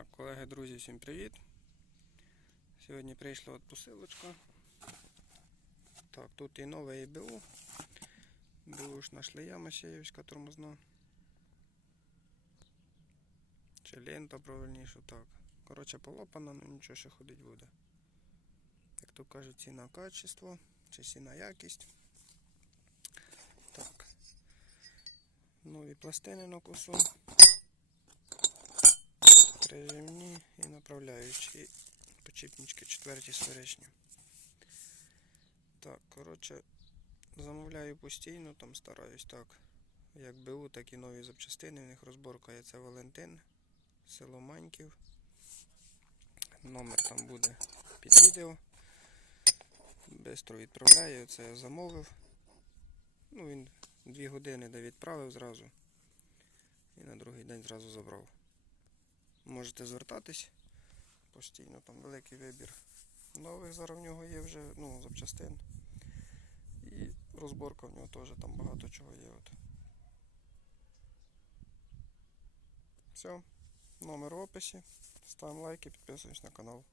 Так, колеги, друзі, всім привіт. Сьогодні прийшла от посилочка. Так, тут і нове ІБУ. БУшна шлея Масєєвська тормозна. Чи лента правильніше, так. Коротше, полопана, ну нічого ще ходить буде. Як то кажуть, ціна качество чи ціна якість. Так. Нові пластини на косу. Прижимні і направляючі почіпнички четверті сферичні. Так, коротше, замовляю постійно, там стараюсь так. Як БУ, так і нові запчастини. В них розборка є це Валентин, село Маньків. Номер там буде під відео. Бистро відправляю, це я замовив. Ну, він дві години де відправив зразу. І на другий день зразу забрав. Можете звертатись постійно, там великий вибір нових зараз в нього є вже, ну, запчастин. І розборка в нього теж там багато чого є. От. Все, номер в описі. Ставимо лайки, підписуємось на канал.